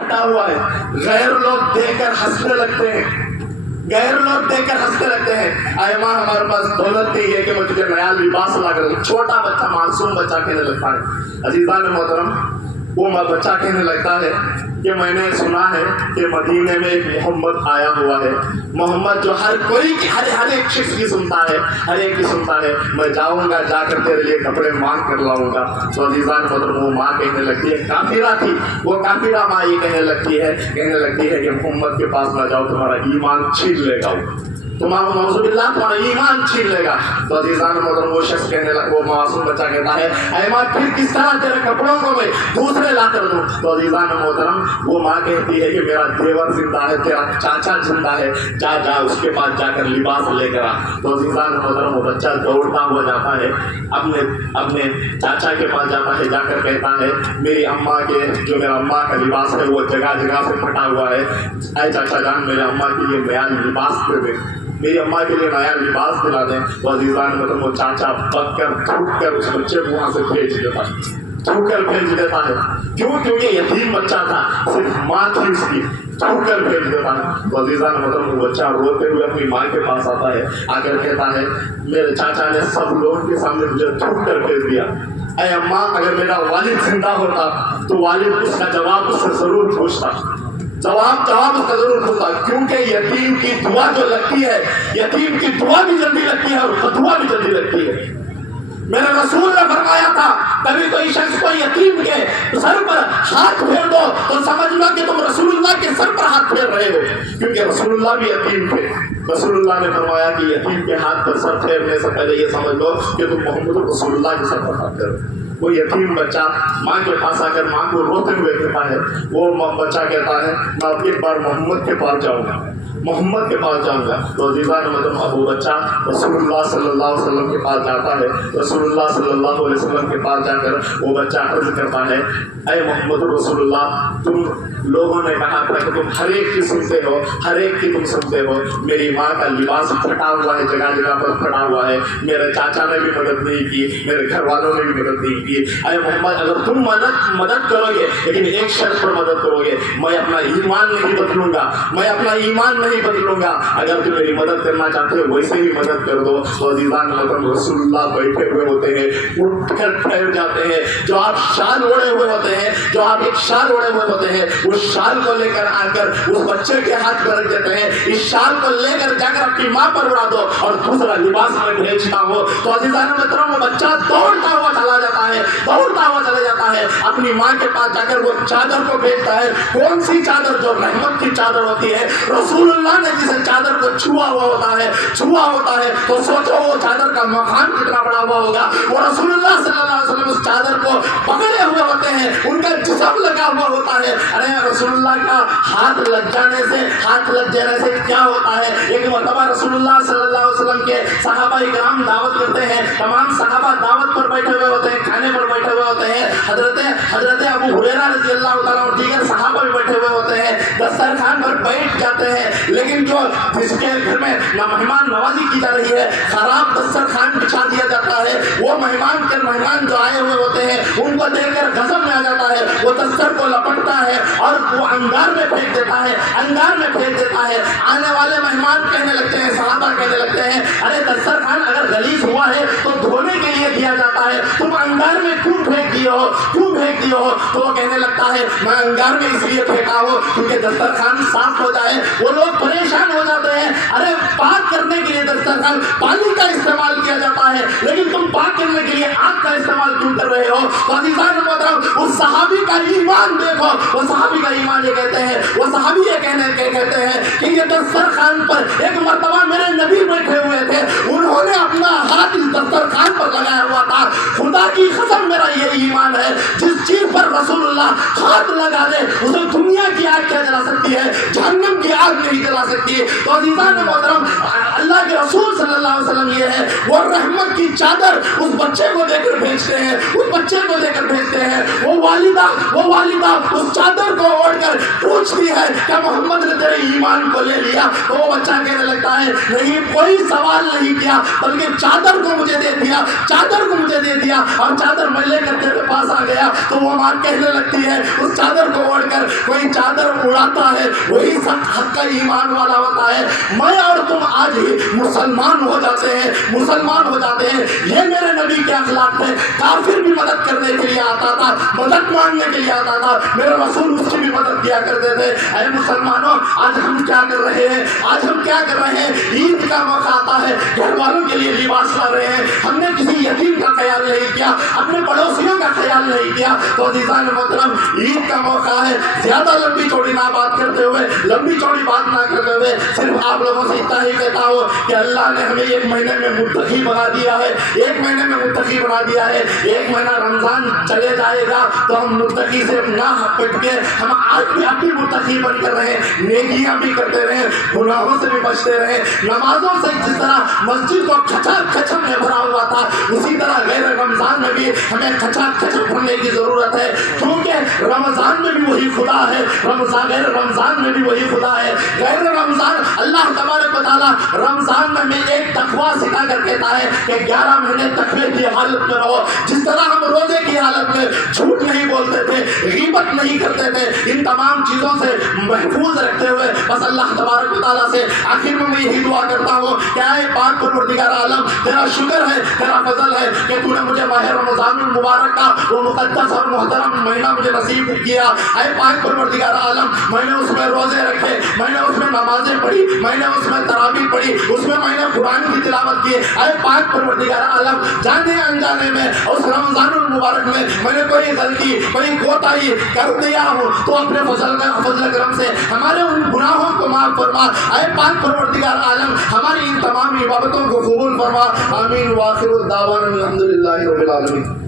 ہٹا ہوا ہے. غیر لوگ دیکھ کر ہنسنے لگتے ہیں, غیر لوگ دیکھ کر ہنسنے لگتے ہیں. اے ماں ہمارے پاس دولت نہیں ہے کہ میں تجھے نیا لباس لا کر. چھوٹا بچہ, معصوم بچہ کہنے لگتا ہے. عزیزان محترم, وہ بچہ کہنے لگتا ہے کہ میں نے سنا ہے کہ مدینے میں ایک محمد آیا ہوا ہے, محمد جو ہر کوئی کی ہر ایک شخص کی سنتا ہے, ہر ایک کی سنتا ہے. میں جاؤں گا, جا کر تیرے لیے کپڑے مانگ کر لاؤں گا. تو عزیزان محترم, وہ ماں کہنے لگتی ہے, کافرہ تھی وہ, کافرہ ماں یہ کہنے لگتی ہے کہ محمد کے پاس نہ جاؤ, تمہارا ایمان چھین لے گا, تمہارا نعوذ باللہ تمہارا ایمان چھین لے گا. تو عزیزان محترم, وہ شخص کہنے لگا, وہ معصوم بچہ کہتا ہے, اے ماں پھر کس طرح تیرے کپڑوں کو میں دوسرے لا کر دوں. تو عزیزان محترم, وہ ماں کہتی ہے کہ میرا دیور زندہ ہے, تیرا چاچا زندہ ہے, جا اس کے پاس جا کر لباس لے کر آ. تو عزیزان محترم, وہ بچہ دوڑتا ہوا جاتا ہے, اپنے چاچا کے پاس جاتا ہے, جا کر کہتا ہے میری اماں کے, جو میرا اماں کا لباس ہے وہ جگہ جگہ سے پھٹا ہوا ہے, اے چاچا جان میرے اماں کے لیے نیا لباس دے دے, میری اماں کے لیے نیا لباس دلا دیں. تو عزیزان مطلب وہ چاچا پک کر تھوک کر اس بچے کو وہاں سے بھیج دیتا ہے, تھوک کر بھیج دیتا ہے. کیونکہ یتیم بچہ تھا, صرف ماں تھی اس کی, تھوک کر بھیج دیتا ہے. تو عزیزان مطلب وہ بچہ روتے ہوئے اپنی ماں کے پاس آتا ہے, آ کر کہتا ہے میرے چاچا نے سب لوگوں کے سامنے مجھے تھوک کر بھیج دیا. اے اماں, اگر میرا والد زندہ ہوتا تو والد اس کا جواب اس سے ضرور پوچھتا, جواب اس کا ضرور ہوتا, کیونکہ یتیم کی دعا جو لگتی ہے, یتیم کی دعا بھی جلدی لگتی ہے اور فتوا بھی جلدی لگتی ہے. میرے رسول نے فرمایا تھا, کبھی کوئی شخص کو یتیم کے سر پر ہاتھ پھیر دو تو سمجھ لو کہ تم رسول اللہ کے سر پر ہاتھ پھیر رہے ہو, کیونکہ رسول اللہ بھی یتیم تھے. رسول اللہ نے فرمایا کہ یتیم کے ہاتھ پر سر پھیرنے سے پہلے یہ سمجھ لو کہ تم محمد رسول اللہ کے سر پر ہاتھ پھیر رہے ہو. وہ یتیم بچہ ماں کے پاس آ کر ماں کو روتے ہوئے کہتا ہے, وہ بچہ کہتا ہے میں ایک بار محمد کے پاس جاؤں گا, محمد کے پاس جاؤں گا. تو عزیزان مطلب ابو بچہ رسول اللہ صلی اللہ علیہ وسلم کے پاس جاتا ہے. رسول اللہ صلی اللہ علیہ وسلم کے پاس جا کر وہ بچہ عرض کرتا ہے, اے محمد رسول اللہ, تم لوگوں نے کہا تھا کہ تم ہر ایک کی سنتے ہو, ہر ایک کی تم سنتے ہو. میری ماں کا لباس پھٹا ہوا ہے, جگہ جگہ پر پھٹا ہوا ہے, میرے چاچا نے بھی مدد نہیں کی, میرے گھر والوں نے بھی مدد نہیں کی. اے محمد, اگر تم مدد کرو گے لیکن ایک شرط پر مدد کرو گے, میں اپنا ایمان نہیں بدلوں گا, میں اپنا ایمان نہیں بدلوں گا. اگر تم میری مدد کرنا چاہتے ہو ویسے ہی مدد کر دو. تو عزیزان محترم, رسول اللہ بیٹھے ہوئے ہوتے ہیں, اٹھ کر ٹھہر جاتے ہیں. جو آپ شال اوڑے ہوئے ہوتے ہیں, جو آپ ایک شال اوڑے ہوئے ہوتے ہیں, اس شال کو لے کر آ کر اس بچے کے ہاتھ میں رکھ دیتے ہیں. اس شال کو لے کر جا کر اپنی ماں پر اڑا دو اور دوسرا لباس میں بھیجتا ہوں. تو عزیزان محترم, وہ بچہ دوڑتا ہوا چلا جاتا ہے, دوڑتا ہوا چلا جاتا ہے, اپنی ماں کے پاس جا کر وہ چادر کو بھیجتا ہے. کون سی چادر؟ جو رحمت کی چادر ہوتی ہے. رسول اللہ نے جس چادر کو چھوا ہوتا ہے تو سوچو وہ چادر کا مقام کتنا بڑا ہوا ہوگا. وہ رسول اللہ صلی اللہ علیہ وسلم اس چادر کو پکڑے ہوئے ہوتے ہیں, ان کا جسم لگا ہوا ہوتا ہے. ارے رسول اللہ کا ہاتھ لگ جانے سے کیا ہوتا ہے. ایک مرتبہ رسول اللہ صلی اللہ علیہ وسلم کے صحابہ کرام دعوت کرتے ہیں, تمام صحابہ دعوت پر بیٹھے ہوئے ہوتے ہیں, کھانے پر بیٹھے ہوئے ہوتے ہیں. حضرت ابو ہریرہ رضی اللہ تعالیٰ اور دیگر صحابہ بھی بیٹھے ہوئے ہوتے ہیں, دسترخوان پر بیٹھ جاتے ہیں. لیکن جو جس کے گھر میں مہمان نوازی کی جا رہی ہے, خراب دسترخوان بچھا دیا جاتا ہے. وہ مہمان جو آئے ہوئے ہوتے ہیں ان کو دیکھ کر غضب میں آ جاتا ہے. وہ دستر کو لپٹتا ہے اور وہ انگار میں پھینک دیتا ہے. آنے والے مہمان کہنے لگتے ہیں, صحابہ کہنے لگتے ہیں, ارے دسترخوان اگر غلیظ ہوا ہے تو دھونے کے لیے دیا جاتا ہے, تم انگار میں کیوں پھینک دیے ہو. تو وہ کہنے لگتا ہے میں انگار میں اس لیے پھینکا ہوں کیونکہ دسترخوان صاف ہو جائے. وہ لوگ پریشان ہو جاتے ہیں, ارے پاک کرنے کے لیے دسترخوان پانی کا استعمال کیا جاتا ہے, لیکن تم پاک کرنے کے لیے آگ کا استعمال کیوں کر رہے ہو. تو عزیزان محترم, اس صحابی کا ایمان دیکھو, وہ صحابی کا ایمان یہ کہتے ہیں, وہ صحابی یہ کہتے ہیں کہ یہ دسترخوان پر ایک مرتبہ میرے نبی بیٹھے ہوئے تھے, انہوں نے اپنا ہاتھ اس دسترخوان پر لگایا ہوا تھا. خدا کی قسم میرا یہ ایمان ہے, جس چیز پر رسول اللہ ہاتھ لگا دے اسے دنیا کی آگ کیا جلا سکتی ہے, جہنم کی آگ نہیں جلا سکتی. تو عزیزان محترم, اللہ کے رسول صلی اللہ علیہ وسلم یہ ہے, وہ رحمت کی چادر اس بچے کو دے کر بھیجتے ہیں. وہ والدہ اس چادر کو اوڑھ کر پوچھتی ہے کیا محمد نے تیرے ایمان کو لے لیا؟ تو وہ بچہ کہنے لگتا ہے نہیں، کوئی سوال نہیں کیا بلکہ چادر کو مجھے دے دیا، چادر کو مجھے دے دیا اور چادر میں لے کر تیرے پاس آ گیا۔ تو وہ ماں کہنے لگتی ہے اس چادر کو اوڑھ کر کوئی چادر اڑاتا ہے وہی سب حق کا ایمان والا ہوتا ہے۔ میں اور تم آج ہی مسلمان ہو جاتے ہیں، مسلمان ہو جاتے ہیں۔ یہ میرے نبی کے اخلاق تھے۔ کافر بھی مدد کرنے کے لیے آتا تھا، مدد مانگنے کے لیے آتا تھا، میرے رسول اس کی بھی مدد کیا کرتے تھے۔ اے مسلمانوں، آج ہم کیا کر رہے ہیں؟ آج ہم کیا کر رہے ہیں؟ عید کا موقع آتا ہے، گھر والوں کے لیے لباس لا رہے ہیں، ہم نے کسی یتیم کا خیال نہیں کیا، اپنے پڑوسیوں کا خیال نہیں کیا۔ تو عزیزان محترم، عید کا موقع ہے، زیادہ لمبی چوڑی نہ بات کرتے ہوئے، لمبی چوڑی بات نہ کرتے ہوئے صرف آپ لوگوں سے اتنا ہی کہتا ہوں کہ اللہ نے ہمیں ایک مہینے میں متقی بنا دیا ہے، ایک مہینے میں متقی بنا دیا ہے۔ ایک مہینہ رمضان چلے جائے گا تو ہم متقی سے نہ ہٹ کے ہم آج بھی اب بھی متقی بن کر رہے، نیکیاں بھی کرتے رہے، گناہوں سے بھی بچتے رہے۔ نمازوں سے جس طرح مسجد کو کھچا کھچم میں بھرا ہوا تھا، اسی طرح غیر رمضان میں بھی ہمیں کھچا کھچم بھرنے کی ضرورت ہے، کیونکہ رمضان میں بھی وہی خدا ہے، غیر رمضان میں بھی وہی خدا ہے۔ غیر رمضان اللہ تبارک و تعالیٰ رمضان میں ایک تقویٰ سکھا کر کہتا ہے کہ 11 مہینے تقوی کی حالت میں رہو۔ جس طرح ہم روزے کی حالت میں جھوٹ نہیں بولتے تھے، غیبت نہیں کرتے تھے، ان تمام چیزوں سے محفوظ رکھتے ہوئے بس اللہ تبارک و تعالیٰ سے آخر میں یہی دعا کرتا ہوں کہ اے پاک پروردگار عالم، تیرا شکر ہے، تیرا فضل ہے کہ تو نے مجھے ماہ رمضان المبارک کا وہ مقدس اور محترم مہینہ مجھے نصیب کیا۔ اے پاک پروردگار عالم، میں نے اس میں روزے رکھے، میں نے اس میں نمازیں پڑھی، میں نے اس میں تراویح پڑھی، اس میں نے قرآن کی تلاوت کی۔ اے پاک پروردگار عالم، جانے انجانے میں اس رمضان المبارک میں نے کوئی غلطی، کوئی کوتاہی کر دیا ہوں تو اپنے فضل کرم سے ہمارے ان گناہوں کو معاف فرما۔ اے پاک پروردگار عالم، ہماری ان تمام عبادتوں کو قبول فرما۔ آمین۔ وآخر الدعوانا الحمدللہ رب العالمین۔